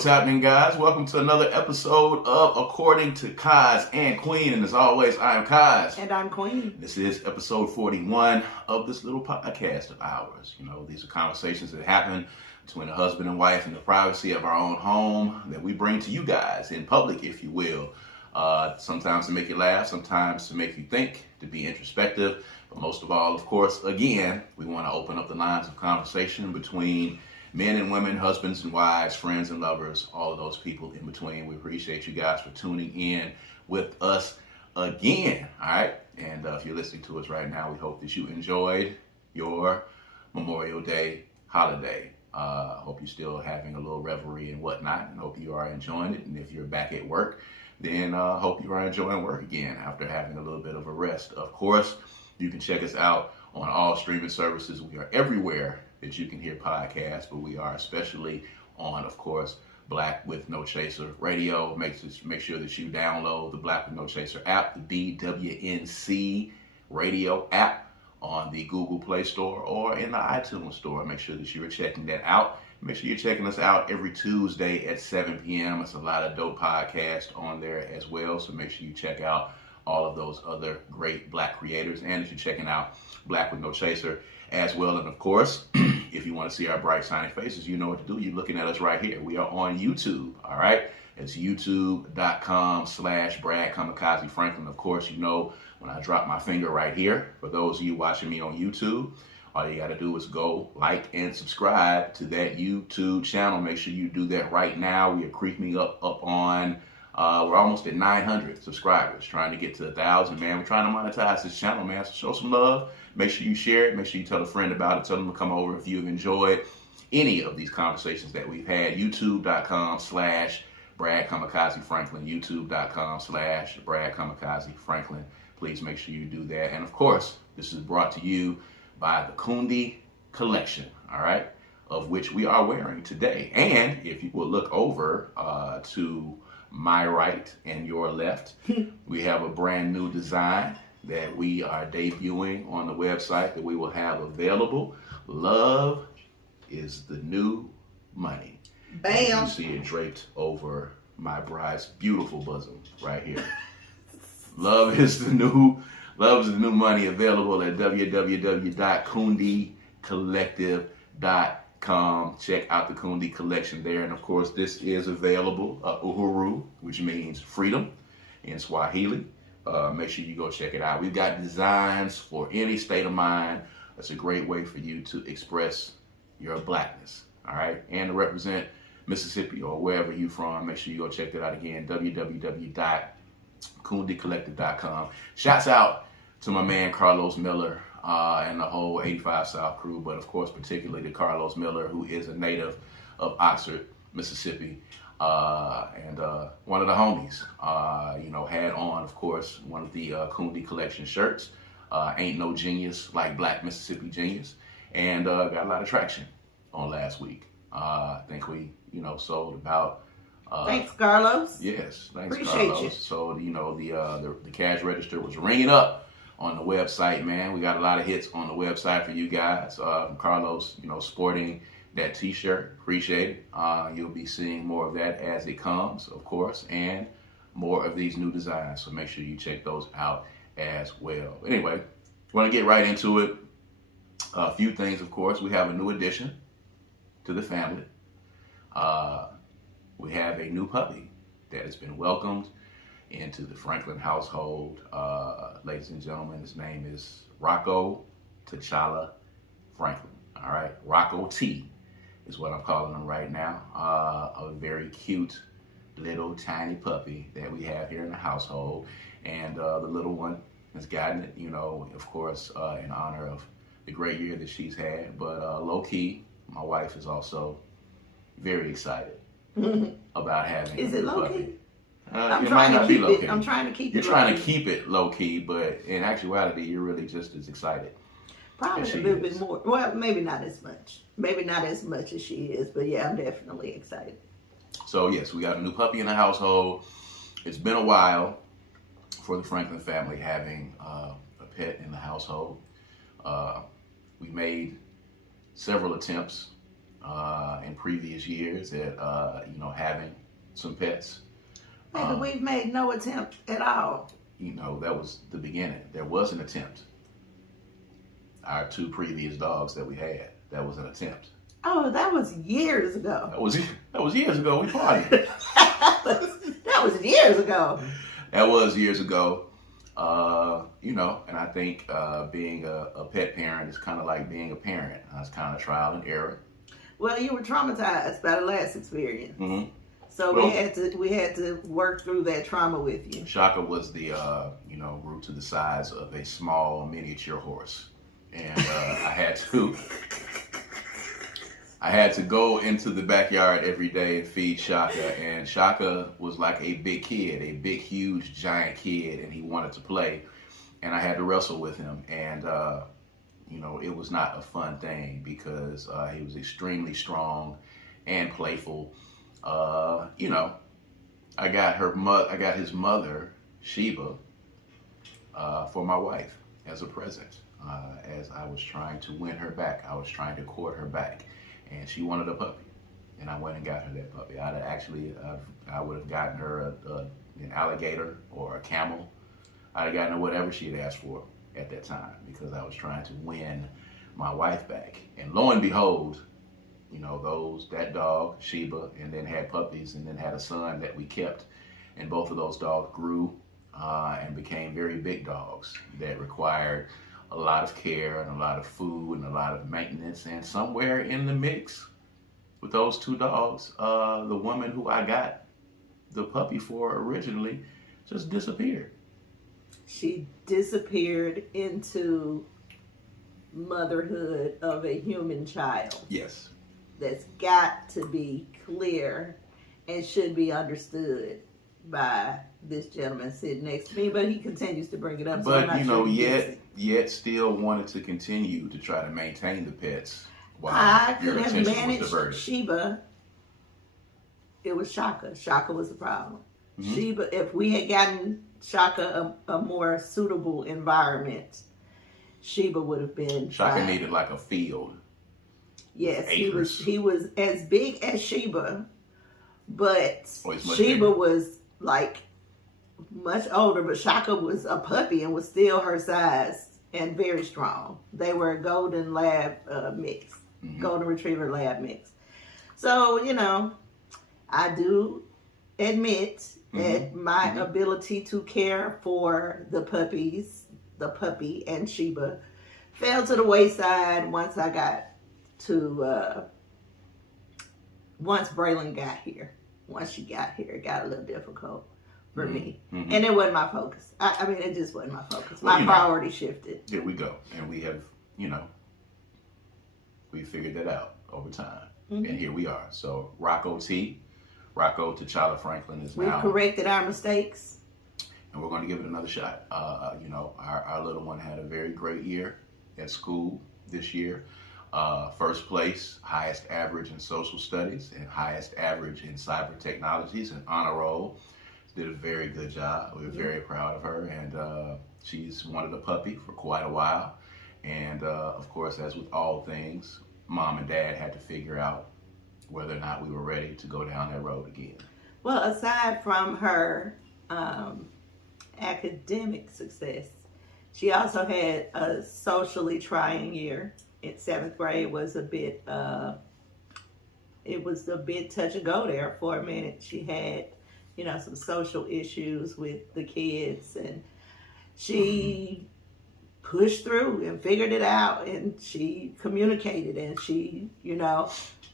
what's happening, guys? Welcome to another episode of According to Kaz and Queen. And as always, I am Kaz. And I'm Queen. This is episode 41 of this little podcast of ours. You know, these are conversations that happen between a husband and wife in the privacy of our own home that we bring to you guys in public, if you will. Sometimes to make you laugh, sometimes to make you think, to be introspective. But most of all, of course, again, we want to open up the lines of conversation between men and women, husbands and wives, friends and lovers, all of those people in between. We appreciate you guys for tuning in with us again, all right? And if you're listening to us right now, we hope that you enjoyed your Memorial Day holiday. Hope you're still having a little revelry and whatnot, and hope you are enjoying it. And if you're back at work, then hope you are enjoying work again after having a little bit of a rest. Of course, you can check us out on all streaming services. We are everywhere that you can hear podcasts, but we are especially on, of course, Black with No Chaser Radio. Make sure that you download the Black with No Chaser app, the BWNC Radio app on the Google Play Store or in the iTunes Store. Make sure that you are checking that out. Make sure you're checking us out every Tuesday at 7 p.m. It's a lot of dope podcasts on there as well, so make sure you check out all of those other great Black creators. And if you're checking out Black with No Chaser as well, and of course, if you want to see our bright, shiny faces, you know what to do. You're looking at us right here. We are on YouTube, all right? It's youtube.com/Brad Kamikaze Franklin. Of course, you know when I drop my finger right here, for those of you watching me on YouTube, all you got to do is go like and subscribe to that YouTube channel. Make sure you do that right now. We are creeping up on, we're almost at 900 subscribers, trying to get to 1,000, man. We're trying to monetize this channel, man, so show some love. Make sure you share it. Make sure you tell a friend about it. Tell them to come over if you've enjoyed any of these conversations that we've had. youtube.com/Brad Kamikaze Franklin. youtube.com/Brad Kamikaze Franklin. Please make sure you do that. And of course, this is brought to you by the Kundi Collection, all right, of which we are wearing today. And if you will look over to my right and your left, we have a brand new design that we are debuting on the website that we will have available. Love is the new money. Bam! You see it draped over my bride's beautiful bosom right here. Love is the new money, available at www.kundicollective.com. Check out the Kundi Collection there. And of course, this is available, uhuru, which means freedom in Swahili. Make sure you go check it out. We've got designs for any state of mind. That's a great way for you to express your Blackness, all right? And to represent Mississippi or wherever you're from. Make sure you go check that out again, www.kundicollective.com. Shouts out to my man Carlos Miller and the whole 85 South crew, but of course particularly to Carlos Miller, who is a native of Oxford, Mississippi, and one of the homies, had on, of course, one of the Kundi Collection shirts. Ain't no genius like Black Mississippi Genius, and got a lot of traction on last week. I think we, sold about. Thanks, Carlos. Yes, thanks, Appreciate Carlos. you. So, the cash register was ringing up on the website, man. We got a lot of hits on the website for you guys. Carlos, sporting that t-shirt. Appreciate it. You'll be seeing more of that as it comes, of course, and more of these new designs. So make sure you check those out as well. Anyway, want to get right into it. A few things, of course. We have a new addition to the family. We have a new puppy that has been welcomed into the Franklin household. Ladies and gentlemen, his name is Rocco T'Challa Franklin. All right, Rocco T is what I'm calling him right now. A very cute little tiny puppy that we have here in the household. And the little one has gotten it, of course, in honor of the great year that she's had. But low key, my wife is also very excited about having Is it low key? It might not be low key. I'm trying to keep it. You're trying to keep it low key, but in actuality, you're really just as excited. Probably a little bit more. Well, maybe not as much. Maybe not as much as she is, but yeah, I'm definitely excited. So yes, we got a new puppy in the household. It's been a while for the Franklin family having a pet in the household. We made several attempts in previous years at having some pets. Maybe we've made no attempt at all. That was the beginning. There was an attempt. Our 2 previous dogs that we had, that was an attempt. Oh, that was years ago. That was years ago. We partied. that was years ago. That was years ago. And I think being a pet parent is kind of like being a parent. It's kind of trial and error. Well, you were traumatized by the last experience. Mm-hmm. So we had to work through that trauma with you. Shaka was the grew to the size of a small miniature horse, and I had to go into the backyard every day and feed Shaka, and Shaka was like a big kid, a big, huge, giant kid, and he wanted to play, and I had to wrestle with him, and it was not a fun thing because he was extremely strong and playful. I got his mother, Sheba, for my wife as a present. As I was trying to win her back, I was trying to court her back, and she wanted a puppy, and I went and got her that puppy. I would have gotten her an alligator or a camel. I'd have gotten her whatever she had asked for at that time because I was trying to win my wife back. And lo and behold, that dog, Sheba, and then had puppies, and then had a son that we kept, and both of those dogs grew and became very big dogs that required a lot of care and a lot of food and a lot of maintenance. And somewhere in the mix with those 2 dogs, the woman who I got the puppy for originally just disappeared. She disappeared into motherhood of a human child. Yes. That's got to be clear and should be understood by this gentleman sitting next to me, but he continues to bring it up. But yet still wanted to continue to try to maintain the pets while I your could have attention was managed diverted. Sheba. It was Shaka. Shaka was the problem. Mm-hmm. Sheba, if we had gotten Shaka a more suitable environment, Sheba would have been Shaka fine. needed like a field. Yes, Acres. he was as big as Sheba, but Sheba bigger. Was like much older, but Shaka was a puppy and was still her size and very strong. They were a golden lab mix, golden retriever lab mix. So, I do admit that my ability to care for the puppy and Sheba fell to the wayside once I got to, once Braylon got here. Once she got here, it got a little difficult for me. Mm-hmm. And it wasn't my focus. I mean, it just wasn't my focus. My priority shifted. Here we go. And we have, we figured that out over time. Mm-hmm. And here we are. So Rocco T'Challa Franklin is now. We've corrected our mistakes. And we're going to give it another shot. Our little one had a very great year at school this year. First place, highest average in social studies, and highest average in cyber technologies, and honor roll. Did a very good job. We were very proud of her, and she's wanted a puppy for quite a while. And of course, as with all things, Mom and Dad had to figure out whether or not we were ready to go down that road again. Well, aside from her academic success, she also had a socially trying year. In 7th grade was a bit, it was a bit touch and go there for a minute. She had, some social issues with the kids, and she pushed through and figured it out, and she communicated, and she,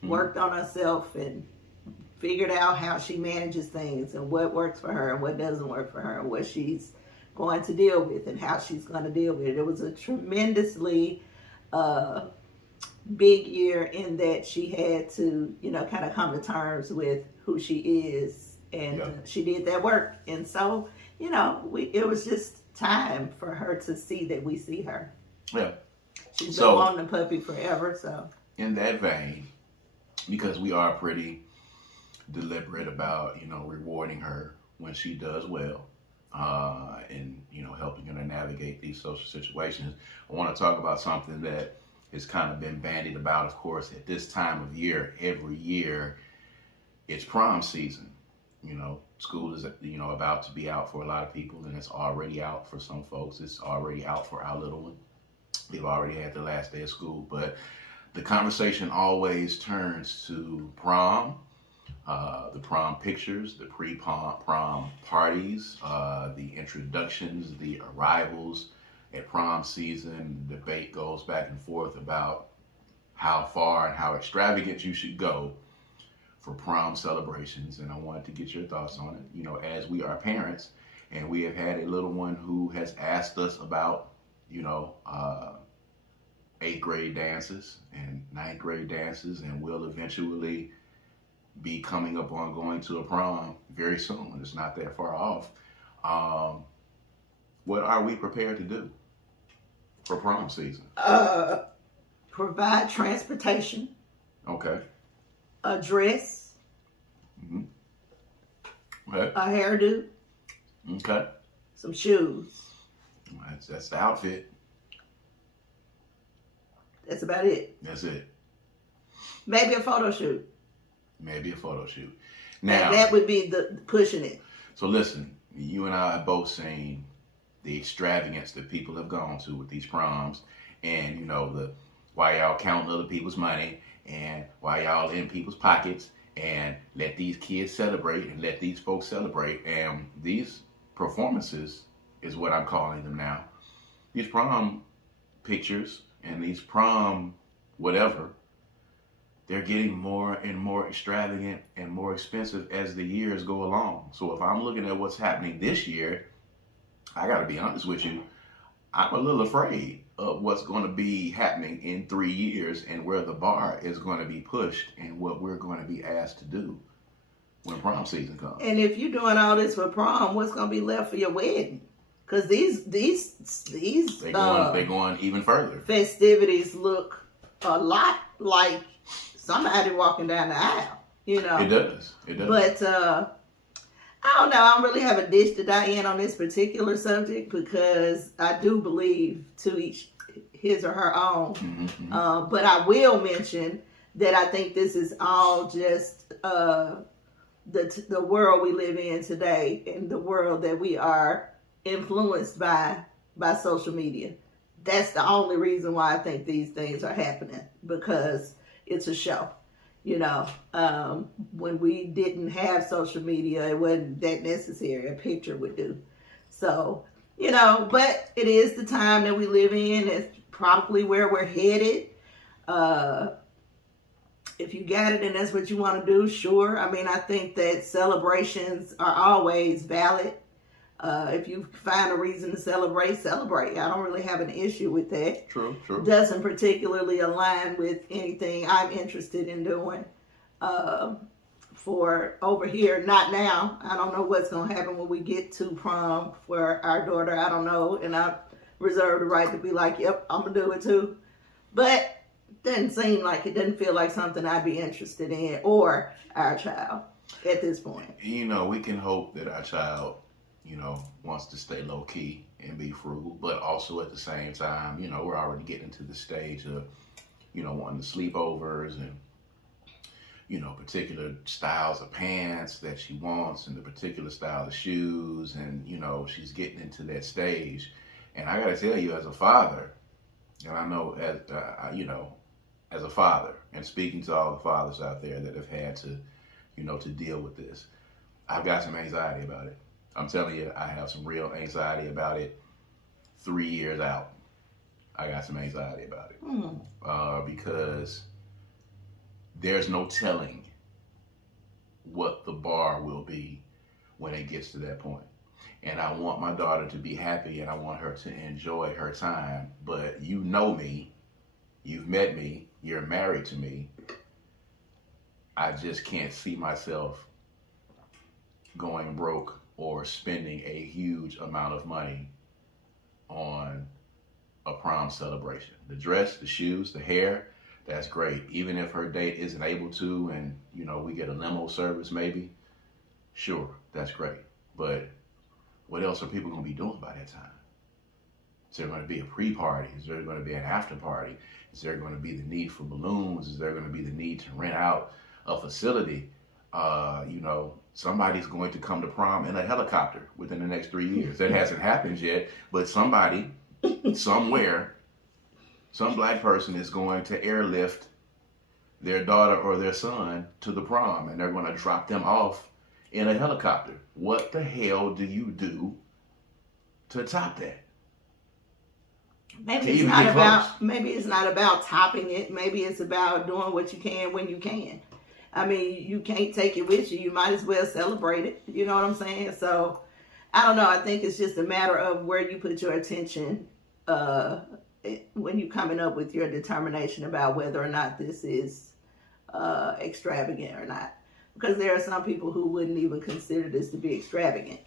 worked on herself and figured out how she manages things and what works for her and what doesn't work for her and what she's going to deal with and how she's going to deal with it. It was a tremendously big year in that she had to, kind of come to terms with who she is, and she did that work. And so, it was just time for her to see that we see her. Yeah. She's been wanting a puppy forever, so. In that vein, because we are pretty deliberate about, rewarding her when she does well, and, helping her to navigate these social situations, I want to talk about something that has kind of been bandied about. Of course, at this time of year, every year, it's prom season. School is, about to be out for a lot of people, and it's already out for some folks. It's already out for our little one. They've already had their last day of school, but the conversation always turns to prom, the prom pictures, the pre-prom parties, the introductions, the arrivals at prom season. The debate goes back and forth about how far and how extravagant you should go for prom celebrations, and I wanted to get your thoughts on it. As we are parents, and we have had a little one who has asked us about, 8th grade dances and 9th grade dances, and will eventually be coming up on going to a prom very soon. It's not that far off. What are we prepared to do for prom season? Provide transportation. Okay. A dress. Mm-hmm. Okay. A hairdo. Okay. Some shoes. That's the outfit. That's about it. That's it. Maybe a photo shoot. Maybe a photo shoot. Now, that would be the pushing it. So listen, you and I have both seen the extravagance that people have gone to with these proms, and the why y'all counting other people's money, and why y'all in people's pockets, and let these kids celebrate and let these folks celebrate. And these performances is what I'm calling them now. These prom pictures and these prom whatever, they're getting more and more extravagant and more expensive as the years go along. So if I'm looking at what's happening this year, I got to be honest with you, I'm a little afraid of what's going to be happening in 3 years and where the bar is going to be pushed and what we're going to be asked to do when prom season comes. And if you're doing all this for prom, what's going to be left for your wedding? Because they're going even further. Festivities look a lot like somebody walking down the aisle. It does. But I don't know. I don't really have a dish to die in on this particular subject, because I do believe to each his or her own. Mm-hmm. But I will mention that I think this is all just the world we live in today, and the world that we are influenced by social media. That's the only reason why I think these things are happening, because it's a show. When we didn't have social media, it wasn't that necessary. A picture would do. So, but it is the time that we live in. It's probably where we're headed. If you got it and that's what you want to do, sure. I mean, I think that celebrations are always valid. If you find a reason to celebrate. I don't really have an issue with that. True. Doesn't particularly align with anything I'm interested in doing. For over here, not now. I don't know what's going to happen when we get to prom for our daughter. I don't know. And I reserve the right to be like, yep, I'm going to do it too. But it doesn't feel like something I'd be interested in, or our child at this point. We can hope that our child wants to stay low key and be frugal, but also at the same time, we're already getting to the stage of, wanting the sleepovers and, particular styles of pants that she wants and the particular style of shoes. And, she's getting into that stage. And I got to tell you, as a father, and I know as a father, and speaking to all the fathers out there that have had to, to deal with this, I've got some anxiety about it. I'm telling you, I have some real anxiety about it 3 years out. I got some anxiety about it. Because there's no telling what the bar will be when it gets to that point. And I want my daughter to be happy, and I want her to enjoy her time. But you know me, you've met me, you're married to me. I just can't see myself going broke or spending a huge amount of money on a prom celebration. The dress, the shoes, the hair, that's great. Even if her date isn't able to, and we get a limo service maybe, sure, that's great. But what else are people gonna be doing by that time? Is there going to be a pre-party? Is there going to be an after-party? Is there going to be the need for balloons? Is there going to be the need to rent out a facility? Somebody's going to come to prom in a helicopter within the next 3 years. That hasn't happened yet, but somebody, somewhere, some black person is going to airlift their daughter or their son to the prom, and they're going to drop them off in a helicopter. What the hell do you do to top that? Maybe it's not about topping it. Maybe it's about doing what you can when you can. I mean, you can't take it with you. You might as well celebrate it. You know what I'm saying? So, I don't know. I think it's just a matter of where you put your attention when you're coming up with your determination about whether or not this is extravagant or not. Because there are some people who wouldn't even consider this to be extravagant.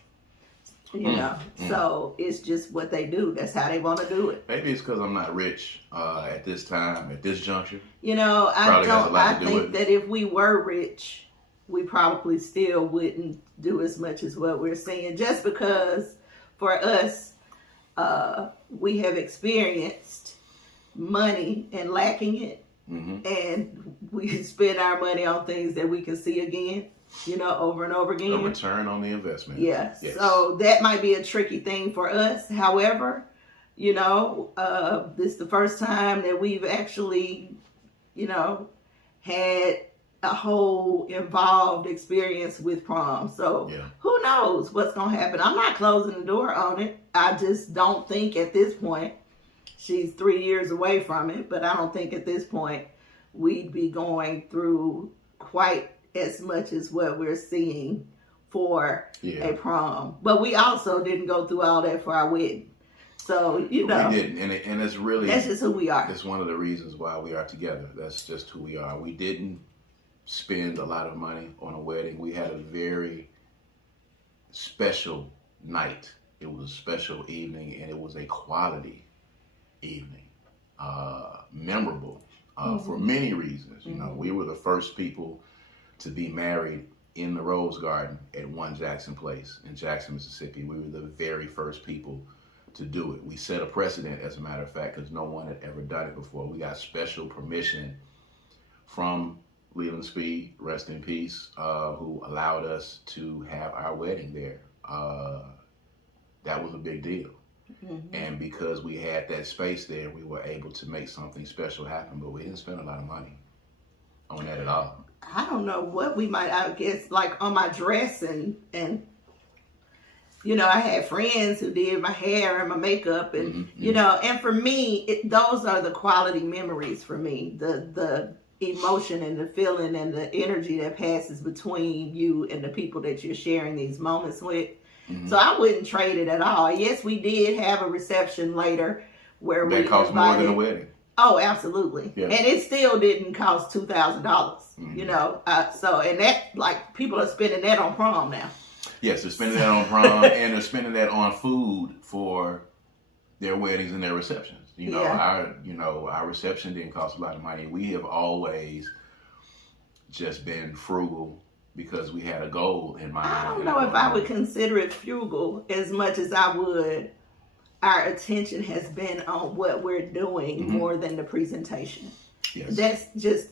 So it's just what they do. That's how they want to do it. Maybe it's because I'm not rich at this time, at this juncture. I think that if we were rich, we probably still wouldn't do as much as what we're seeing. Just because for us, we have experienced money and lacking it. Mm-hmm. And we spend our money on things that we can see again. Over and over again. A return on the investment. Yes. So that might be a tricky thing for us. However, this is the first time that we've actually, had a whole involved experience with prom. So who knows what's going to happen? I'm not closing the door on it. I just don't think at this point, she's 3 years away from it, but I don't think at this point we'd be going through quite as much as what we're seeing for a prom. But we also didn't go through all that for our wedding. So, we didn't. And it's really... That's just who we are. It's one of the reasons why we are together. That's just who we are. We didn't spend a lot of money on a wedding. We had a very special night. It was a special evening, and it was a quality evening. Memorable for many reasons. We were the first people to be married in the Rose Garden at One Jaxn Place in Jackson, Mississippi. We were the very first people to do it. We set a precedent, as a matter of fact, because no one had ever done it before. We got special permission from Leland Speed, rest in peace, who allowed us to have our wedding there. That was a big deal. Mm-hmm. And because we had that space there, we were able to make something special happen, but we didn't spend a lot of money on that at all. I don't know what we might, I guess, like on my dress and I had friends who did my hair and my makeup and, and for me, those are the quality memories for me, the emotion and the feeling and the energy that passes between you and the people that you're sharing these moments with. Mm-hmm. So I wouldn't trade it at all. Yes, we did have a reception later where that cost more than a wedding. Oh, absolutely. Yeah. And it still didn't cost $2,000, and that, like, people are spending that on prom now. Yes, they're spending that on prom and they're spending that on food for their weddings and their receptions. Our reception didn't cost a lot of money. We have always just been frugal because we had a goal in mind. I don't know if I would consider it frugal as much as I would. Our attention has been on what we're doing more than the presentation. Yes. That's just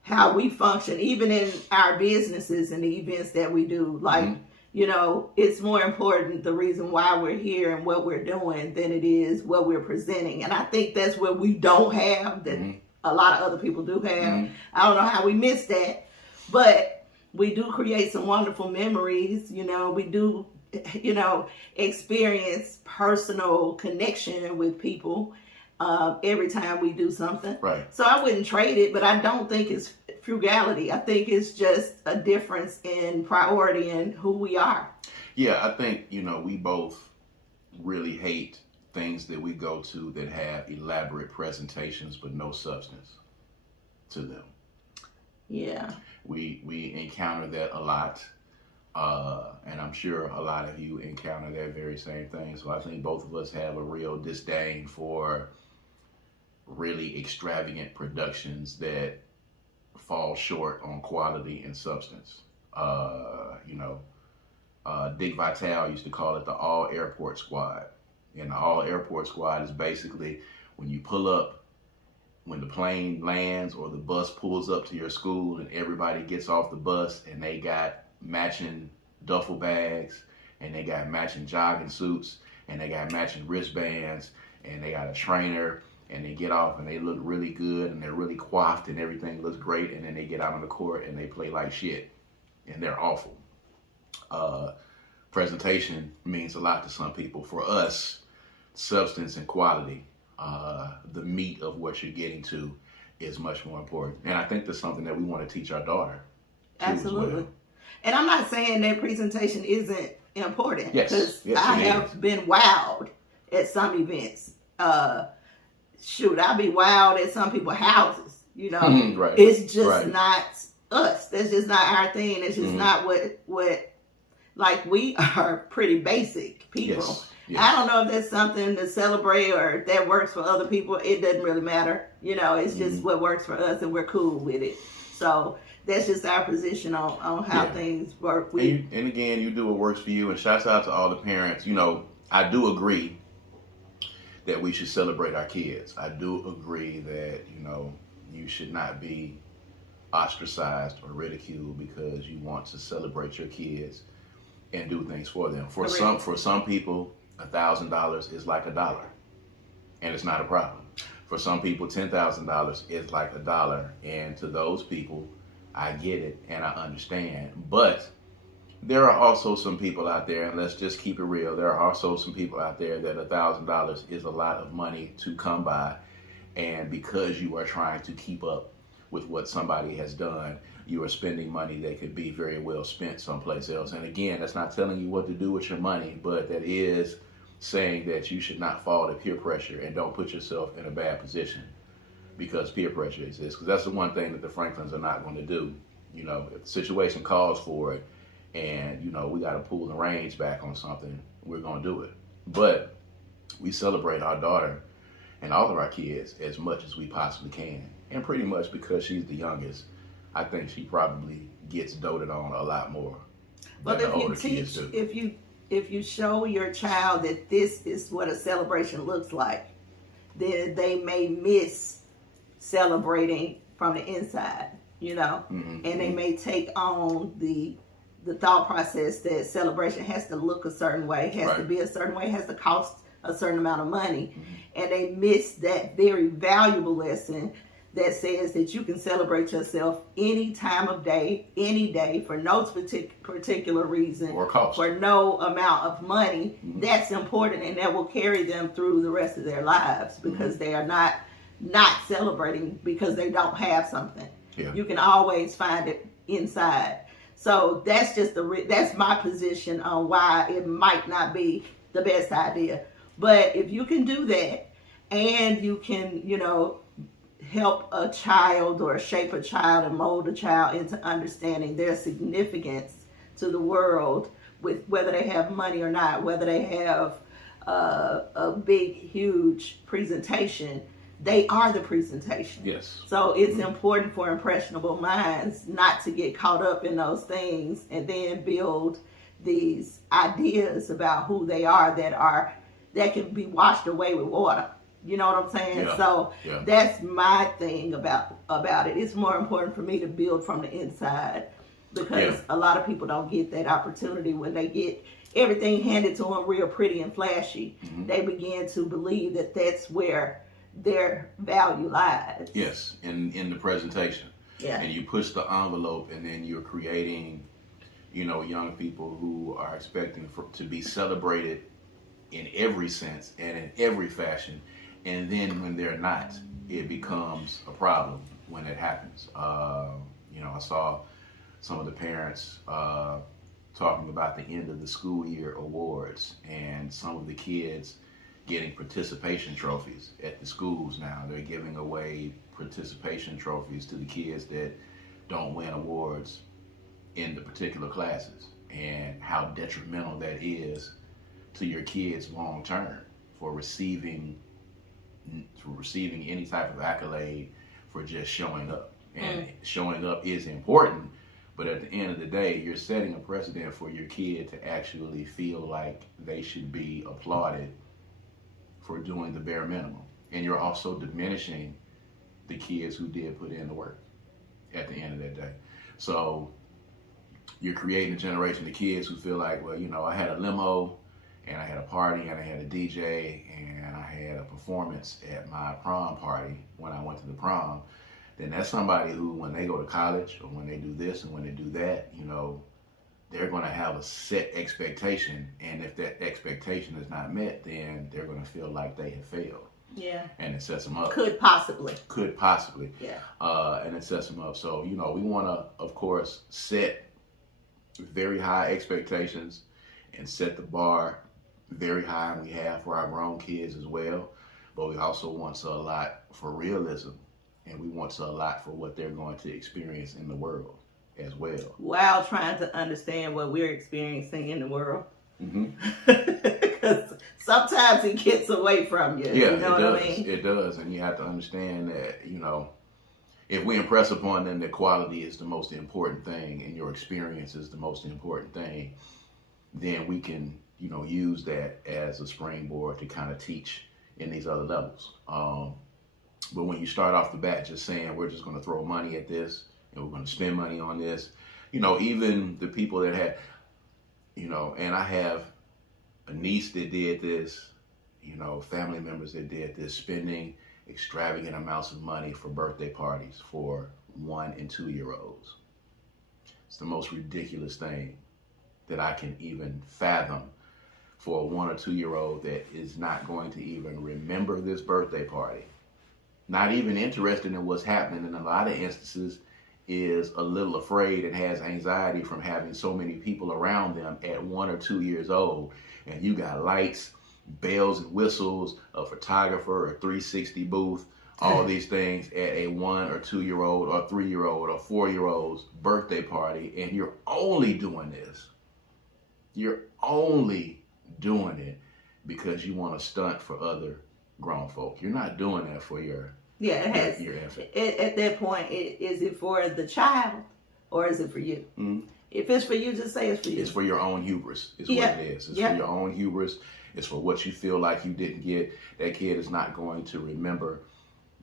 how we function, even in our businesses and the events that we do. Like, it's more important the reason why we're here and what we're doing than it is what we're presenting. And I think that's what we don't have that a lot of other people do have. I don't know how we missed that, but we do create some wonderful memories. We do experience personal connection with people every time we do something. Right. So I wouldn't trade it, but I don't think it's frugality. I think it's just a difference in priority and who we are. Yeah, I think, we both really hate things that we go to that have elaborate presentations but no substance to them. Yeah. We encounter that a lot. And I'm sure a lot of you encounter that very same thing. So I think both of us have a real disdain for really extravagant productions that fall short on quality and substance. Dick Vitale used to call it the all airport squad. And the all airport squad is basically when you pull up, when the plane lands or the bus pulls up to your school and everybody gets off the bus and they got matching duffel bags and they got matching jogging suits and they got matching wristbands and they got a trainer and they get off and they look really good and they're really coiffed and everything looks great, and then they get out on the court and they play like shit and they're awful. Presentation means a lot to some people. For us, substance and quality, the meat of what you're getting to is much more important. And I think that's something that we want to teach our daughter too. Absolutely. Well. And I'm not saying that presentation isn't important. Yes. Because Yes, I it have is. been wowed at some events. Shoot, I'll be wowed at some people's houses. You know, Right. It's just Right. not us. That's just not our thing. It's just not what. Like, we are pretty basic people. Yes. Yes. I don't know if that's something to celebrate or if that works for other people. It doesn't really matter. You know, it's just what works for us and we're cool with it. So that's just our position on how things work. And again, you do what works for you. And shouts out to all the parents. You know, I do agree that we should celebrate our kids. I do agree that, you know, you should not be ostracized or ridiculed because you want to celebrate your kids and do things for them. For some people, $1,000 is like $1, and it's not a problem. For some people, $10,000 is like $1, and to those people, I get it and I understand. But there are also some people out there, and let's just keep it real, there are also some people out there that $1,000 is a lot of money to come by, and because you are trying to keep up with what somebody has done, you are spending money that could be very well spent someplace else. And again, that's not telling you what to do with your money, but that is saying that you should not fall to peer pressure and don't put yourself in a bad position because peer pressure exists. Because that's the one thing that the Franklins are not going to do. You know, if the situation calls for it and, you know, we got to pull the reins back on something, we're going to do it. But we celebrate our daughter and all of our kids as much as we possibly can. And pretty much because she's the youngest, I think she probably gets doted on a lot more But than if the you older kids teach, do. if you show your child that this is what a celebration looks like, then they may miss celebrating from the inside, you know, and they may take on the thought process that celebration has to look a certain way, has to be a certain way, has to cost a certain amount of money, and they miss that very valuable lesson that says that you can celebrate yourself any time of day, any day, for no particular reason, Or cost. for no amount of money. That's important, and that will carry them through the rest of their lives because they are not celebrating because they don't have something. Yeah. You can always find it inside. So that's just that's my position on why it might not be the best idea. But if you can do that, and you can, you know, help a child or shape a child and mold a child into understanding their significance to the world, with whether they have money or not, whether they have a big, huge presentation, they are the presentation. Yes. So it's important for impressionable minds not to get caught up in those things and then build these ideas about who they are that can be washed away with water. You know what I'm saying? Yeah. So Yeah. that's my thing about it. It's more important for me to build from the inside because a lot of people don't get that opportunity when they get everything handed to them real pretty and flashy. They begin to believe that that's where their value lies. Yes, in the presentation. Yeah. And you push the envelope, and then you're creating, you know, young people who are expecting to be celebrated in every sense and in every fashion. And then when they're not, it becomes a problem when it happens. You know, I saw some of the parents talking about the end of the school year awards and some of the kids getting participation trophies at the schools now. They're giving away participation trophies to the kids that don't win awards in the particular classes, and how detrimental that is to your kids long term for receiving any type of accolade for just showing up. And showing up is important, but at the end of the day, you're setting a precedent for your kid to actually feel like they should be applauded for doing the bare minimum. And you're also diminishing the kids who did put in the work at the end of that day. So you're creating a generation of kids who feel like, well, you know, I had a limo and I had a party and I had a DJ and I had a performance at my prom party when I went to the prom. Then that's somebody who, when they go to college or when they do this and when they do that, you know, they're going to have a set expectation. And if that expectation is not met, then they're going to feel like they have failed. Yeah. And it sets them up. Could possibly. Yeah. And it sets them up. So, you know, we want to, of course, set very high expectations and set the bar very high, and we have for our grown kids as well. But we also want to allot for realism, and we want to allot for what they're going to experience in the world as well. While trying to understand what we're experiencing in the world. Mm-hmm. Because sometimes it gets away from you. Yeah, you know it does. What I mean? It does. And you have to understand that, you know, if we impress upon them that quality is the most important thing and your experience is the most important thing, then we can, you know, use that as a springboard to kind of teach in these other levels. But when you start off the bat just saying we're just going to throw money at this and we're going to spend money on this, you know, even the people that had, you know, and I have a niece that did this, you know, family members that did this, spending extravagant amounts of money for birthday parties for 1 and 2 year olds. It's the most ridiculous thing that I can even fathom for a 1 or 2 year old that is not going to even remember this birthday party, not even interested in what's happening in a lot of instances, is a little afraid and has anxiety from having so many people around them at 1 or 2 years old. And you got lights, bells and whistles, a photographer, a 360 booth, all these things at a 1 or 2 year old or 3 year old or 4 year old's birthday party. And you're only doing this. You're only doing it because you want to stunt for other grown folk. You're not doing that for your infant. At that point, is it for the child or is it for you? Mm-hmm. If it's for you, just say it's for you. It's for your own hubris. Is what it is. It's for your own hubris. It's for what you feel like you didn't get. That kid is not going to remember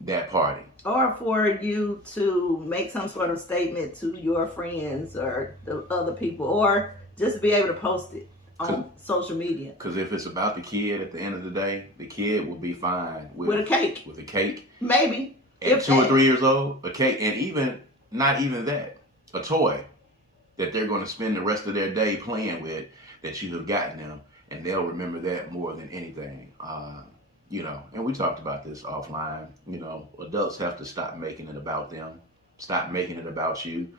that party. Or for you to make some sort of statement to your friends or the other people, or just be able to post it on social media. Because if it's about the kid at the end of the day, the kid will be fine with a cake. With a cake. Maybe. At 2 or 3 years old, a cake, and even, not even that, a toy that they're going to spend the rest of their day playing with that you have gotten them, and they'll remember that more than anything. You know, and we talked about this offline. You know, adults have to stop making it about them, stop making it about you.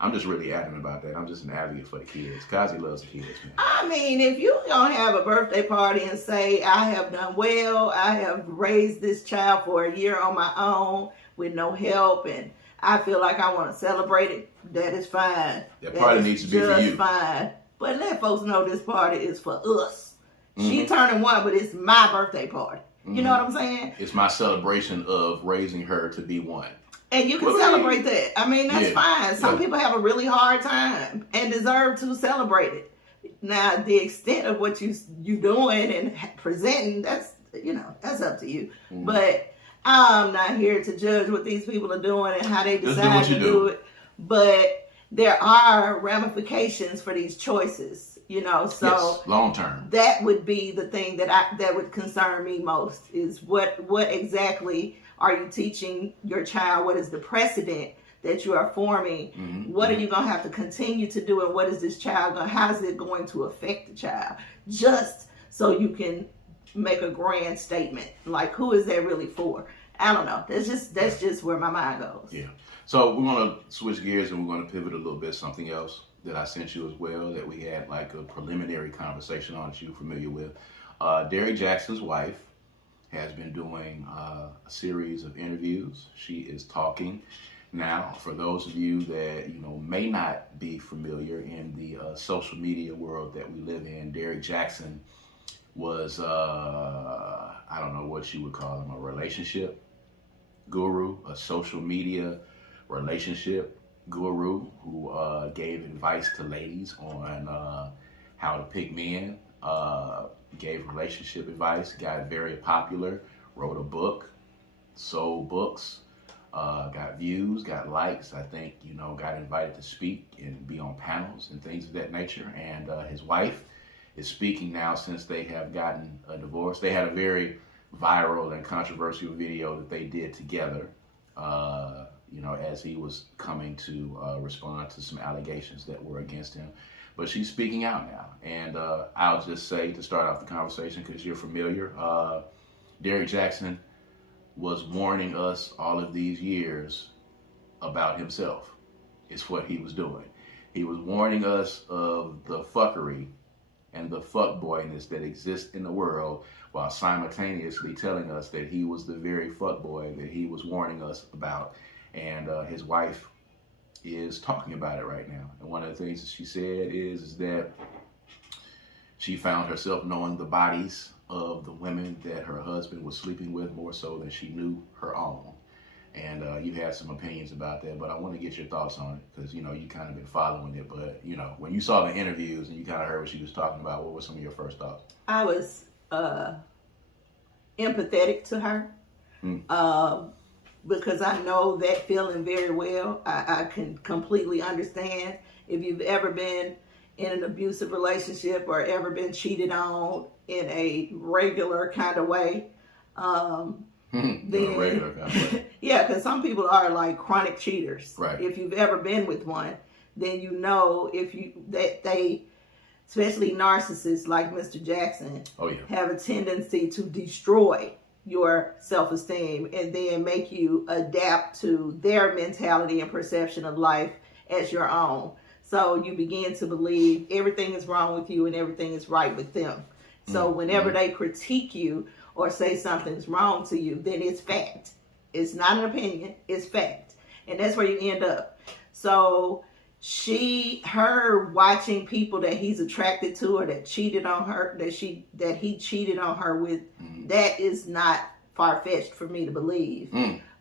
I'm just really adamant about that. I'm just an advocate for the kids. Kazi loves the kids, man. I mean, if you're going to have a birthday party and say, I have done well, I have raised this child for a year on my own with no help, and I feel like I want to celebrate it, that is fine. That party needs to be for you. Fine. But let folks know this party is for us. Mm-hmm. She turning 1, but it's my birthday party. Mm-hmm. You know what I'm saying? It's my celebration of raising her to be 1. And you can celebrate that. I mean, that's fine. Some people have a really hard time and deserve to celebrate it. Now, the extent of what you doing and presenting, that's, you know, that's up to you. Mm-hmm. But I'm not here to judge what these people are doing and how they decide to do it. But there are ramifications for these choices, you know. So long term. That would be the thing that would concern me most, is what exactly are you teaching your child? What is the precedent that you are forming? Mm-hmm. What are you going to have to continue to do? And what is this child going? How is it going to affect the child? Just so you can make a grand statement. Like, who is that really for? I don't know. That's just where my mind goes. Yeah. So we're going to switch gears and we're going to pivot a little bit. Something else that I sent you as well that we had like a preliminary conversation on that you're familiar with. Derrick Jaxn's wife has been doing a series of interviews. She is talking. Now, for those of you that, you know, may not be familiar in the social media world that we live in, Derrick Jaxn was, I don't know what you would call him, a relationship guru, a social media relationship guru who gave advice to ladies on how to pick men. gave relationship advice, got very popular, wrote a book, sold books, got views, got likes. I think, got invited to speak and be on panels and things of that nature. And his wife is speaking now since they have gotten a divorce. They had a very viral and controversial video that they did together, as he was coming to respond to some allegations that were against him. But she's speaking out now. And I'll just say, to start off the conversation, because you're familiar, Derrick Jaxn was warning us all of these years about himself. It's what he was doing. He was warning us of the fuckery and the fuckboyness that exists in the world, while simultaneously telling us that he was the very fuckboy that he was warning us about. And his wife is talking about it right now. And one of the things that she said is that she found herself knowing the bodies of the women that her husband was sleeping with more so than she knew her own. And you had some opinions about that, but I want to get your thoughts on it because, you kind of been following it. But, when you saw the interviews and you kind of heard what she was talking about, what were some of your first thoughts? I was empathetic to her because I know that feeling very well. I can completely understand. If you've ever been in an abusive relationship or ever been cheated on in a regular kind of way, then regular kind of way. Yeah, because some people are like chronic cheaters. Right. If you've ever been with one, then that they, especially narcissists like Mr. Jaxn, have a tendency to destroy your self-esteem and then make you adapt to their mentality and perception of life as your own. So you begin to believe everything is wrong with you and everything is right with them. So whenever they critique you or say something's wrong to you, then it's fact. It's not an opinion, it's fact. And that's where you end up. So her watching people that he's attracted to or that cheated on her, that he cheated on her with, that is not far-fetched for me to believe.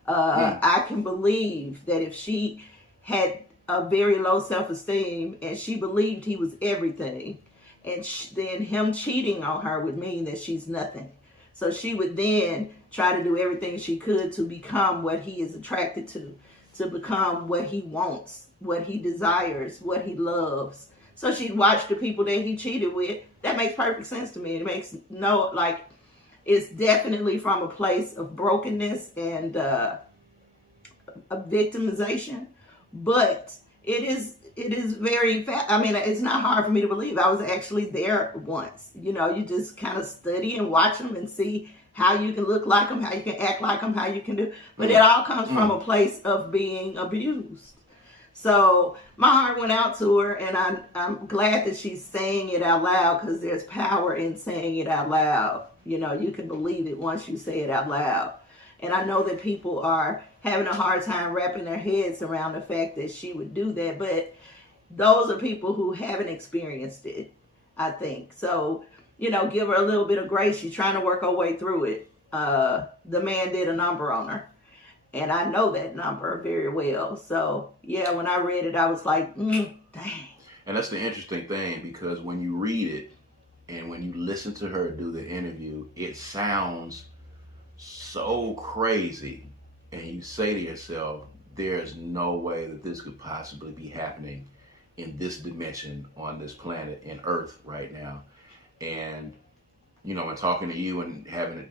I can believe that if she had a very low self-esteem and she believed he was everything, and then him cheating on her would mean that she's nothing. So she would then try to do everything she could to become what he is attracted to become what he wants, what he desires, what he loves. So she'd watch the people that he cheated with. That makes perfect sense to me. It makes it's definitely from a place of brokenness and a victimization, but it is very it's not hard for me to believe. I was actually there once. You just kind of study and watch them and see how you can look like them, how you can act like them, how you can do. But it all comes from a place of being abused. So my heart went out to her, and I'm glad that she's saying it out loud, because there's power in saying it out loud. You can believe it once you say it out loud. And I know that people are having a hard time wrapping their heads around the fact that she would do that. But those are people who haven't experienced it, I think. So, give her a little bit of grace. She's trying to work her way through it. The man did a number on her. And I know that number very well. So, yeah, when I read it, I was like, dang. And that's the interesting thing, because when you read it and when you listen to her do the interview, it sounds so crazy. And you say to yourself, there's no way that this could possibly be happening in this dimension on this planet, in Earth right now. And, in talking to you and having,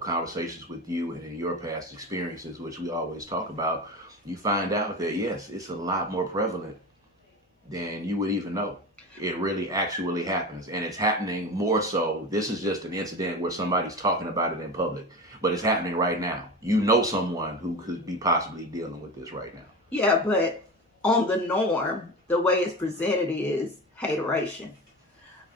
conversations with you and in your past experiences, which we always talk about, you find out that, yes, it's a lot more prevalent than you would even know. It really actually happens. And it's happening more so. This is just an incident where somebody's talking about it in public, but it's happening right now. You know someone who could be possibly dealing with this right now. Yeah, but on the norm, the way it's presented is hateration.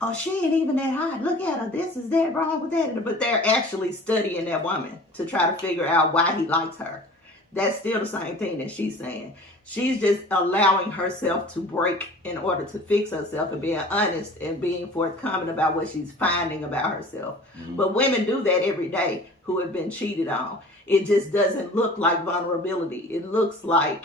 Oh, she ain't even that hot. Look at her. This is that wrong with that. But they're actually studying that woman to try to figure out why he likes her. That's still the same thing that she's saying. She's just allowing herself to break in order to fix herself and being honest and being forthcoming about what she's finding about herself. But women do that every day who have been cheated on. It just doesn't look like vulnerability. It looks like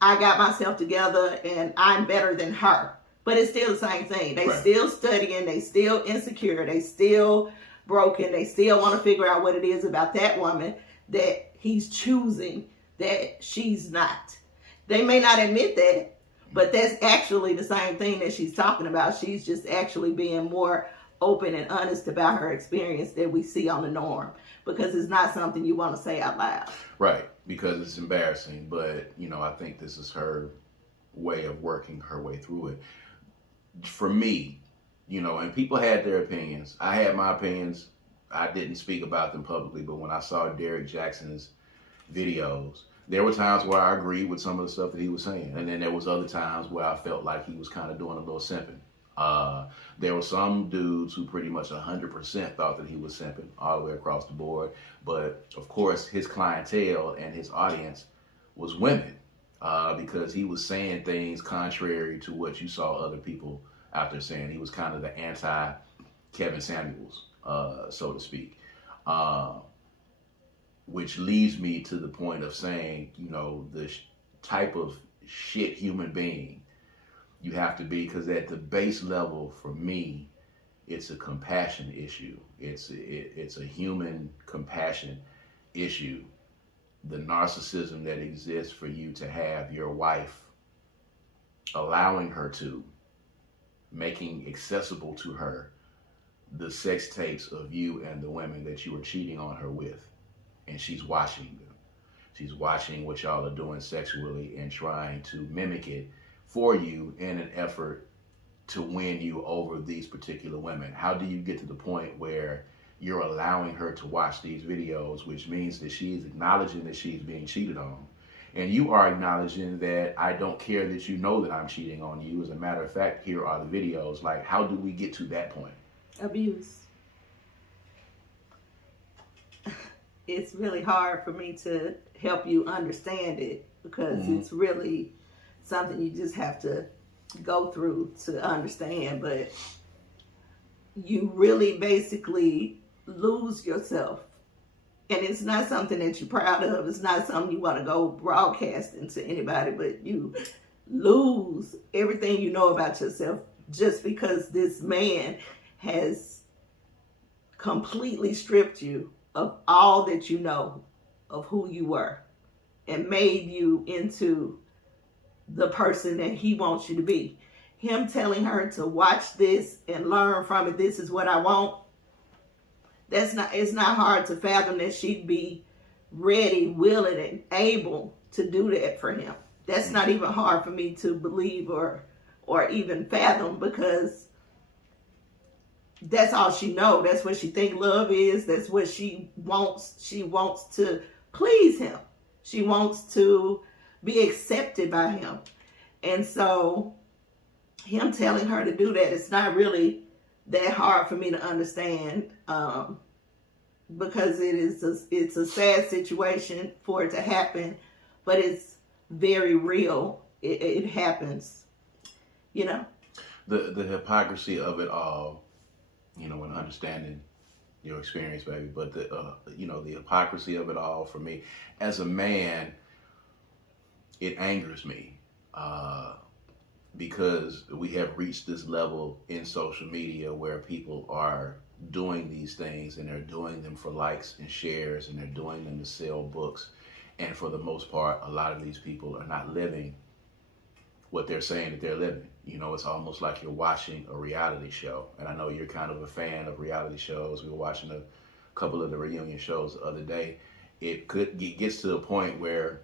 I got myself together and I'm better than her. But it's still the same thing. They Right. still studying. They still insecure. They still broken. They still want to figure out what it is about that woman that he's choosing that she's not. They may not admit that, but that's actually the same thing that she's talking about. She's just actually being more open and honest about her experience that we see on the norm, because it's not something you want to say out loud. Right, because it's embarrassing. But, you know, I think this is her way of working her way through it. For me, you know, and people had their opinions. I had my opinions. I didn't speak about them publicly, but when I saw Derrick Jaxn's videos, there were times where I agreed with some of the stuff that he was saying. And then there was other times where I felt like he was kind of doing a little simping. There were some dudes who pretty much 100% thought that he was simping all the way across the board. But of course, his clientele and his audience was women, because he was saying things contrary to what you saw other people out there saying. He was kind of the anti-Kevin Samuels, so to speak. Which leads me to the point of saying, you know, the type of shit human being you have to be, because at the base level, for me, it's a compassion issue. It's a human compassion issue. The narcissism that exists for you to have your wife, allowing her to, making accessible to her the sex tapes of you and the women that you were cheating on her with. And she's watching them. She's watching what y'all are doing sexually and trying to mimic it for you in an effort to win you over these particular women. How do you get to the point where you're allowing her to watch these videos, which means that she is acknowledging that she's being cheated on, and you are acknowledging that I don't care that you know that I'm cheating on you. As a matter of fact, here are the videos. Like, how do we get to that point? Abuse. It's really hard for me to help you understand it, because it's really something you just have to go through to understand. But you really basically lose yourself, and it's not something that you're proud of. It's not something you want to go broadcasting to anybody, but you lose everything you know about yourself just because this man has completely stripped you of all that you know of who you were and made you into the person that he wants you to be. Him telling her to watch this and learn from it, this is what I want. It's not hard to fathom that she'd be ready, willing, and able to do that for him. That's not even hard for me to believe or even fathom, because that's all she knows. That's what she think love is. That's what she wants. She wants to please him. She wants to be accepted by him. And so him telling her to do that, it's not really that hard for me to understand, because it's a sad situation for it to happen, but it's very real. It happens, you know. The hypocrisy of it all, you know, and understanding your experience, baby. But the hypocrisy of it all for me as a man, it angers me, because we have reached this level in social media where people are doing these things, and they're doing them for likes and shares, and they're doing them to sell books. And for the most part, a lot of these people are not living what they're saying that they're living. You know, it's almost like you're watching a reality show. And I know you're kind of a fan of reality shows. We were watching a couple of the reunion shows the other day. It gets to a point where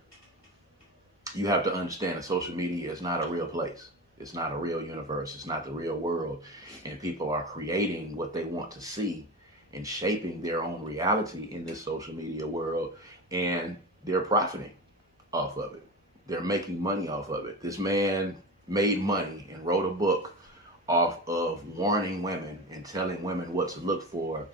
you have to understand that social media is not a real place. It's not a real universe. It's not the real world. And people are creating what they want to see and shaping their own reality in this social media world. And they're profiting off of it. They're making money off of it. This man made money and wrote a book off of warning women and telling women what to look for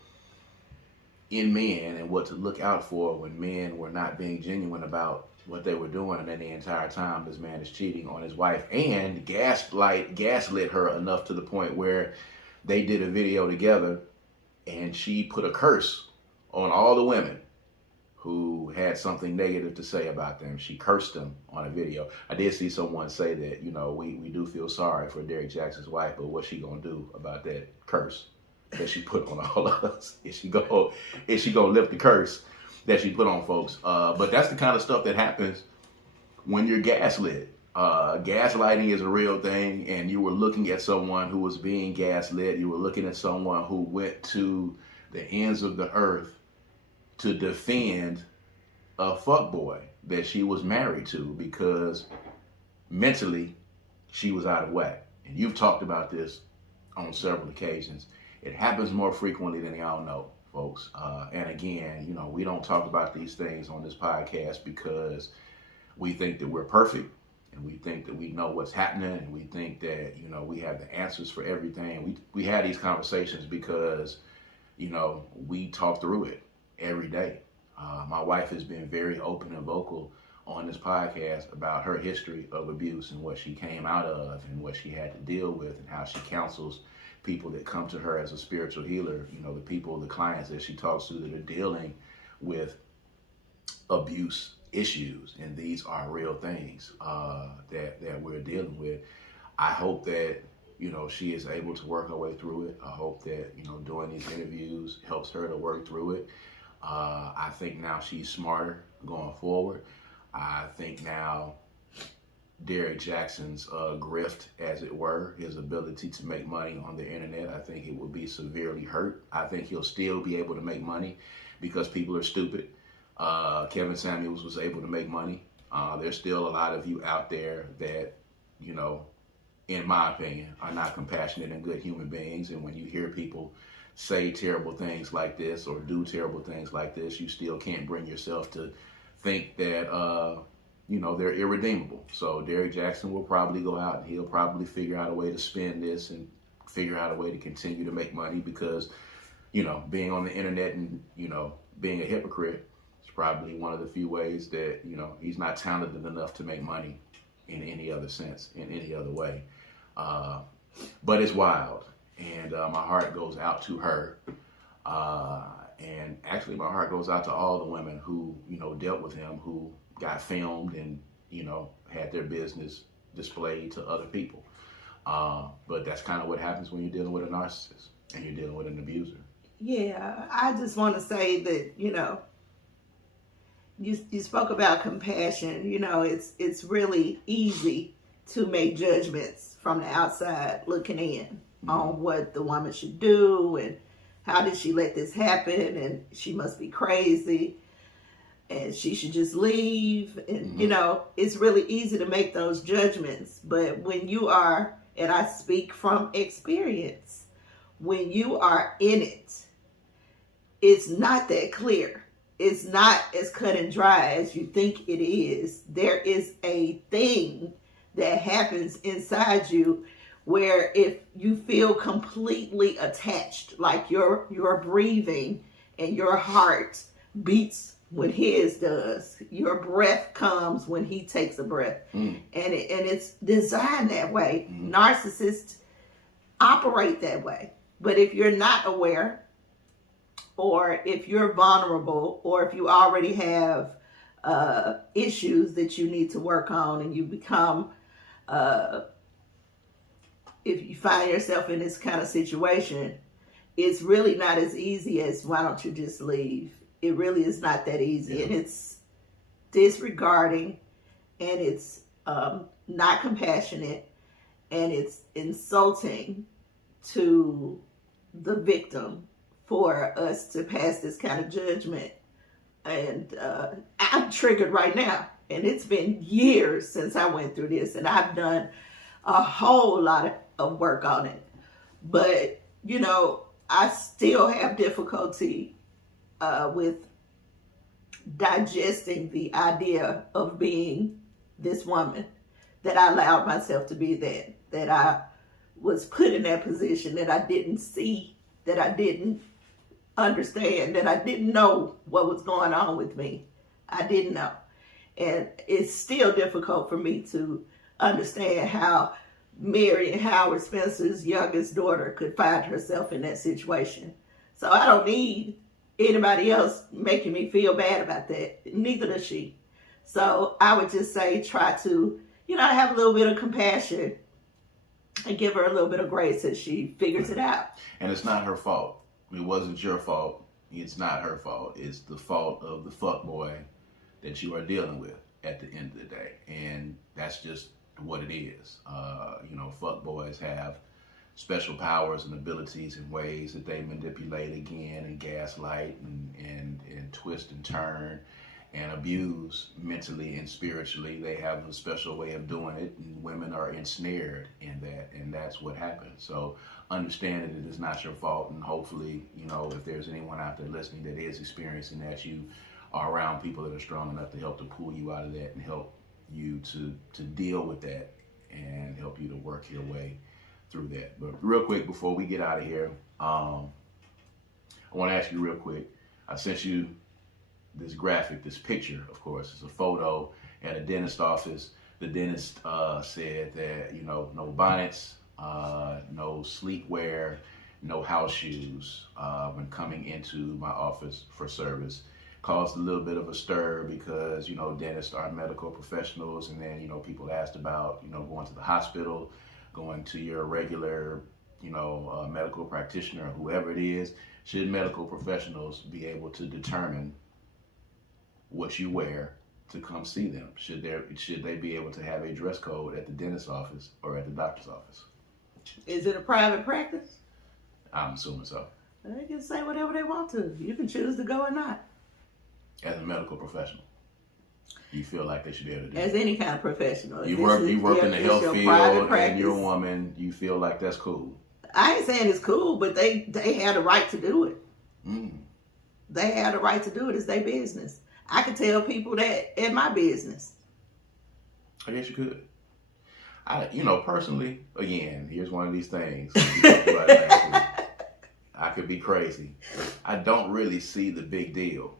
in men and what to look out for when men were not being genuine about what they were doing. And then the entire time this man is cheating on his wife and gaslit her enough to the point where they did a video together and she put a curse on all the women who had something negative to say about them. She cursed them on a video. I did see someone say that, we do feel sorry for Derrick Jaxn's wife, but what's she gonna do about that curse that she put on all of us? Is she gonna lift the curse that she put on folks? But that's the kind of stuff that happens when you're gaslit. Gaslighting is a real thing, and you were looking at someone who was being gaslit. You were looking at someone who went to the ends of the earth to defend a fuckboy that she was married to because mentally she was out of whack. And you've talked about this on several occasions. It happens more frequently than y'all know, folks. And again, we don't talk about these things on this podcast because we think that we're perfect, and we think that we know what's happening, and we think that, we have the answers for everything. We have these conversations because, we talk through it every day. My wife has been very open and vocal on this podcast about her history of abuse and what she came out of and what she had to deal with and how she counsels people that come to her as a spiritual healer, the clients that she talks to that are dealing with abuse issues. And these are real things that we're dealing with. I hope that, she is able to work her way through it. I hope that, doing these interviews helps her to work through it. I think now she's smarter going forward. I think now Derrick Jaxn's grift, as it were, his ability to make money on the internet, I think it will be severely hurt. I think he'll still be able to make money because people are stupid. Kevin Samuels was able to make money. There's still a lot of you out there that, in my opinion, are not compassionate and good human beings. And when you hear people say terrible things like this or do terrible things like this, you still can't bring yourself to think that, they're irredeemable. So Derrick Jaxn will probably go out and he'll probably figure out a way to spin this and figure out a way to continue to make money because, being on the internet and, being a hypocrite is probably one of the few ways that, he's not talented enough to make money in any other sense, in any other way. But it's wild. And my heart goes out to her. And actually my heart goes out to all the women who, dealt with him, who got filmed and, had their business displayed to other people. But that's kind of what happens when you're dealing with a narcissist and you're dealing with an abuser. Yeah, I just want to say that, you spoke about compassion. It's really easy to make judgments from the outside looking in on what the woman should do and how did she let this happen, and she must be crazy and she should just leave. And it's really easy to make those judgments. But when you are, and I speak from experience, when you are in it, it's not that clear. It's not as cut and dry as you think it is. There is a thing that happens inside you where if you feel completely attached, like your breathing and your heart beats when his does, your breath comes when he takes a breath, and it's designed that way. Narcissists operate that way. But if you're not aware, or if you're vulnerable, or if you already have issues that you need to work on, and you become if you find yourself in this kind of situation, it's really not as easy as, why don't you just leave? It really is not that easy. Yeah. And it's disregarding, and it's not compassionate, and it's insulting to the victim for us to pass this kind of judgment. And I'm triggered right now. And it's been years since I went through this, and I've done a whole lot of work on it. But, I still have difficulty with digesting the idea of being this woman, that I allowed myself to be that I was put in that position, that I didn't see, that I didn't understand, that I didn't know what was going on with me. I didn't know. And it's still difficult for me to understand how Mary and Howard Spencer's youngest daughter could find herself in that situation. So I don't need anybody else making me feel bad about that. Neither does she. So I would just say try to, have a little bit of compassion and give her a little bit of grace as she figures it out. And it's not her fault. It wasn't your fault. It's not her fault. It's the fault of the fuckboy that you are dealing with at the end of the day. And that's just what it is. Fuckboys have special powers and abilities and ways that they manipulate again and gaslight and twist and turn and abuse mentally and spiritually. They have a special way of doing it, and women are ensnared in that, and that's what happens. So understand that it is not your fault, and hopefully, if there's anyone out there listening that is experiencing that, you are around people that are strong enough to help to pull you out of that and help you to deal with that and help you to work your way through that. But real quick, before we get out of here, I want to ask you real quick. I sent you this graphic, this picture, of course. It's a photo at a dentist office. The dentist said that, no bonnets, no sleepwear, no house shoes when coming into my office for service. Caused a little bit of a stir because, dentists are medical professionals, and then, people asked about, going to the hospital, going to your regular, medical practitioner, or whoever it is. Should medical professionals be able to determine what you wear to come see them? Should they be able to have a dress code at the dentist's office or at the doctor's office? Is it a private practice? I'm assuming so. They can say whatever they want to. You can choose to go or not. As a medical professional, you feel like they should be able to do as that? any kind of professional. You work in the health field, and you're a woman. You feel like that's cool. I ain't saying it's cool, but they had a right to do it. Mm. They had a right to do it. It's their business. I could tell people that in my business. I guess you could. Personally, again, here's one of these things. I could be crazy. I don't really see the big deal.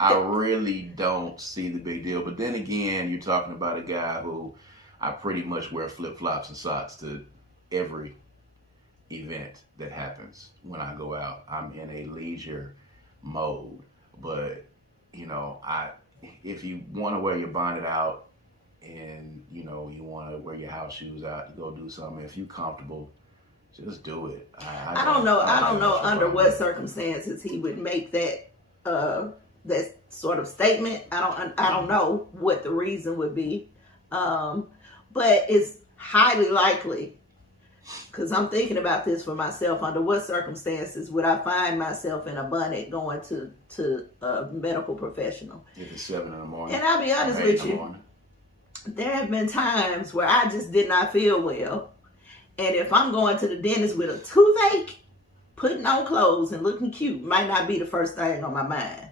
I really don't see the big deal. But then again, you're talking about a guy who I pretty much wear flip-flops and socks to every event that happens when I go out. I'm in a leisure mode. But, if you want to wear your bonnet out and, you want to wear your house shoes out, you go do something. If you're comfortable, just do it. I don't know under what circumstances he would make that that sort of statement. I don't know what the reason would be, but it's highly likely, because I'm thinking about this for myself. Under what circumstances would I find myself in a bonnet going to a medical professional? If it's 7 in the morning. And I'll be honest with you, there have been times where I just did not feel well, and if I'm going to the dentist with a toothache, putting on clothes and looking cute might not be the first thing on my mind.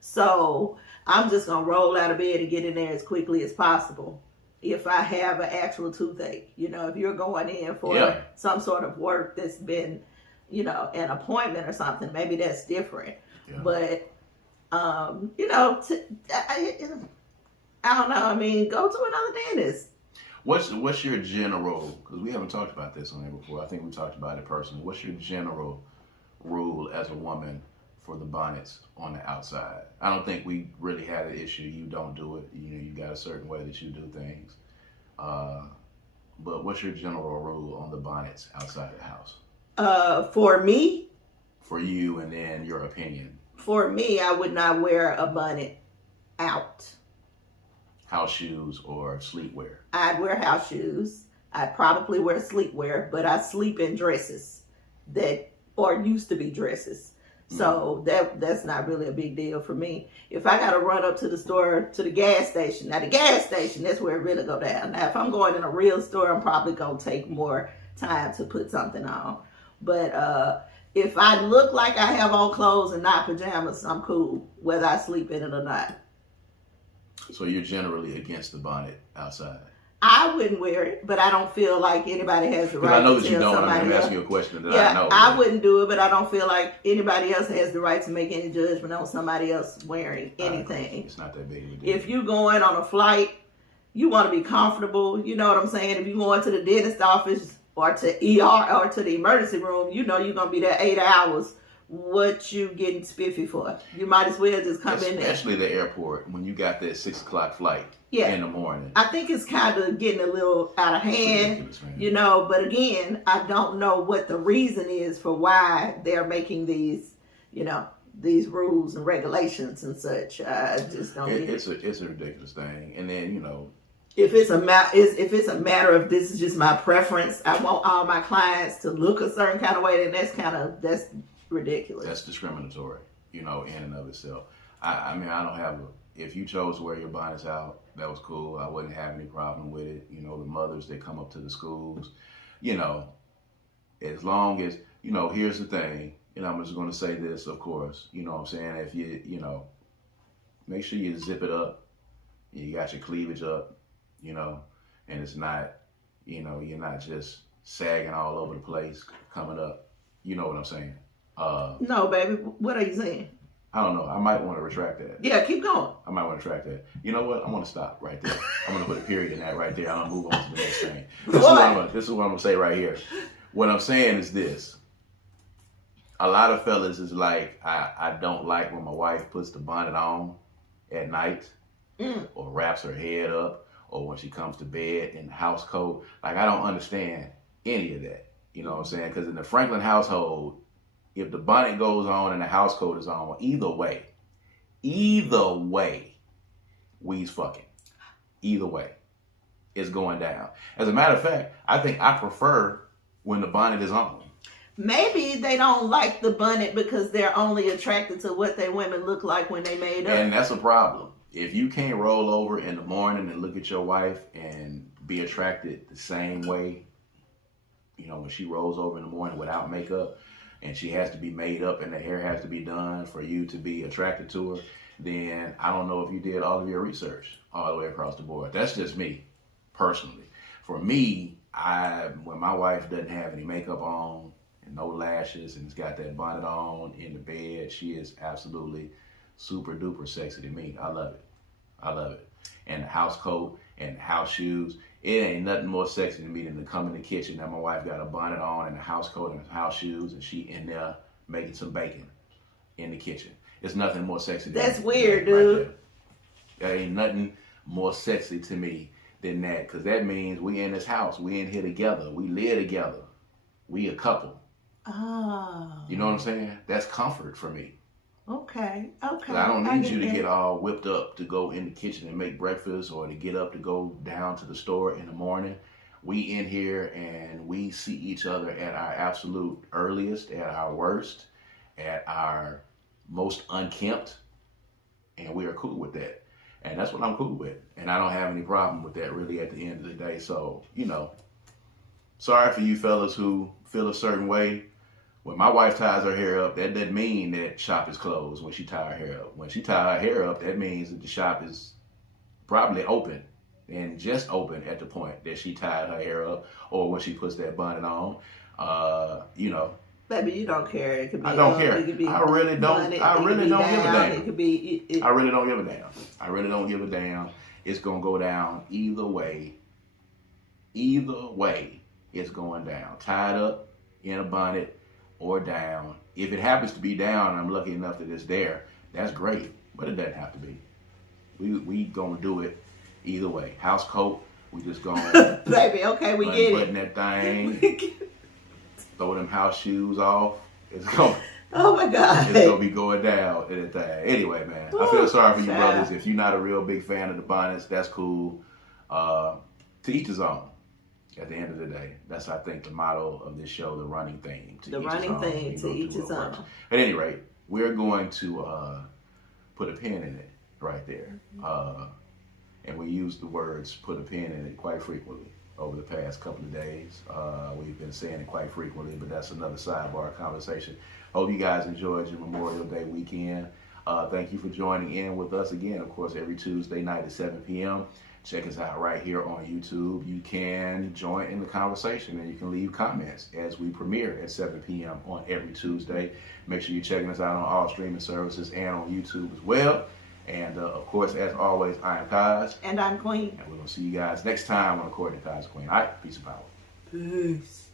So I'm just going to roll out of bed and get in there as quickly as possible if I have an actual toothache. If you're going in for some sort of work that's been, an appointment or something, maybe that's different. Yeah. But, I don't know. I mean, go to another dentist. What's your general, because we haven't talked about this on there before. I think we talked about it personally. What's your general rule as a woman for the bonnets on the outside? I don't think we really had an issue. You don't do it. You got a certain way that you do things. But what's your general rule on the bonnets outside the house? For me? For you, and then your opinion. For me, I would not wear a bonnet out. House shoes or sleepwear? I'd wear house shoes. I'd probably wear sleepwear, but I sleep in dresses or used to be dresses. So that's not really a big deal for me. If I got to run up to the store, to the gas station, now the gas station, that's where it really go down. Now, if I'm going in a real store, I'm probably going to take more time to put something on. But if I look like I have on clothes and not pajamas, I'm cool, whether I sleep in it or not. So you're generally against the bonnet outside? I wouldn't wear it, but I don't feel like anybody has the right to tell somebody else. I know that you don't, and I'm asking you a question that I know. I wouldn't do it, but I don't feel like anybody else has the right to make any judgment on somebody else wearing anything. It's not that big of a deal. If you're going on a flight, you want to be comfortable. You know what I'm saying? If you're going to the dentist office or to ER or to the emergency room, you're going to be there 8 hours what you getting spiffy for. You might as well just come in there. Especially the airport when you got that 6 o'clock flight in the morning. I think it's kind of getting a little out of hand, you know, but again, I don't know what the reason is for why they're making these, you know, these rules and regulations and such. I just don't get it. It's a ridiculous thing. And then, you know, if it's a matter of this is just my preference, I want all my clients to look a certain kind of way, then that's ridiculous. That's discriminatory, you know, in and of itself. I mean, I don't have if you chose to wear your bonnets out, that was cool. I wouldn't have any problem with it. You know, the mothers that come up to the schools, you know, as long as, you know, here's the thing, and I'm just going to say this, of course, you know what I'm saying? If you know, make sure you zip it up, you got your cleavage up, you know, and it's not, you know, you're not just sagging all over the place coming up. You know what I'm saying? No, baby. What are you saying? I don't know. I might want to retract that. Yeah, keep going. I might want to retract that. You know what? I'm going to stop right there. I'm going to put a period in that right there. I'm going to move on to the next thing. This is what I'm going to say right here. What I'm saying is this. A lot of fellas is like, I don't like when my wife puts the bonnet on at night or wraps her head up or when she comes to bed in the house coat. Like, I don't understand any of that. You know what I'm saying? Because in the Franklin household, if the bonnet goes on and the house coat is on, either way, we's fucking. Either way, it's going down. As a matter of fact, I think I prefer when the bonnet is on. Maybe they don't like the bonnet because they're only attracted to what their women look like when they made up. And that's a problem. If you can't roll over in the morning and look at your wife and be attracted the same way, you know, when she rolls over in the morning without makeup, and she has to be made up and the hair has to be done for you to be attracted to her, then I don't know if you did all of your research all the way across the board. That's just me, personally. For me, when my wife doesn't have any makeup on and no lashes and has got that bonnet on in the bed, she is absolutely super duper sexy to me. I love it. I love it. And the house coat and the house shoes. It ain't nothing more sexy to me than to come in the kitchen and my wife got a bonnet on and a house coat and house shoes and she in there making some bacon in the kitchen. It's nothing more sexy than that's weird, dude. There ain't nothing more sexy to me than that, because that means we in this house. We in here together. We live together. We a couple. Oh. You know what I'm saying? That's comfort for me. Okay. I don't need you to get all whipped up to go in the kitchen and make breakfast or to get up to go down to the store in the morning. We in here and we see each other at our absolute earliest, at our worst, at our most unkempt, and we are cool with that. And that's what I'm cool with. And I don't have any problem with that really at the end of the day. So, you know, sorry for you fellas who feel a certain way. When my wife ties her hair up, that doesn't mean that shop is closed when she ties her hair up. When she ties her hair up, that means that the shop is probably open and just open at the point that she tied her hair up or when she puts that bonnet on. You know. Baby, you don't care. It could be. I don't care. It could be I really don't. I really don't give a damn. It could be. I really don't give a damn. I really don't give a damn. It's gonna go down either way. Either way, it's going down. Tied up in a bonnet or down. If it happens to be down, and I'm lucky enough that it's there, that's great. But it doesn't have to be. We gonna do it either way. House coat, we just gonna baby. Okay, we get it. Unbutton that thing. Throw them house shoes off. It's gonna. Oh my God. It's gonna be going down in that thing. Anyway, man, I feel sorry for you brothers. If you're not a real big fan of the bonnets, that's cool. To each his own. At the end of the day, that's I think the motto of this show, the running theme. The running theme, to each his own. At any rate, we're going to put a pin in it right there, and we use the words "put a pin in it" quite frequently over the past couple of days. We've been saying it quite frequently, but that's another sidebar conversation. Hope you guys enjoyed your Memorial Day weekend. Thank you for joining in with us again. Of course, every Tuesday night at 7 p.m. Check us out right here on YouTube. You can join in the conversation and you can leave comments as we premiere at 7 p.m. on every Tuesday. Make sure you're checking us out on all streaming services and on YouTube as well. And of course, as always, I am Kaz. And I'm Queen. And we're going to see you guys next time on According to Kaz Queen. All right, peace and power. Peace.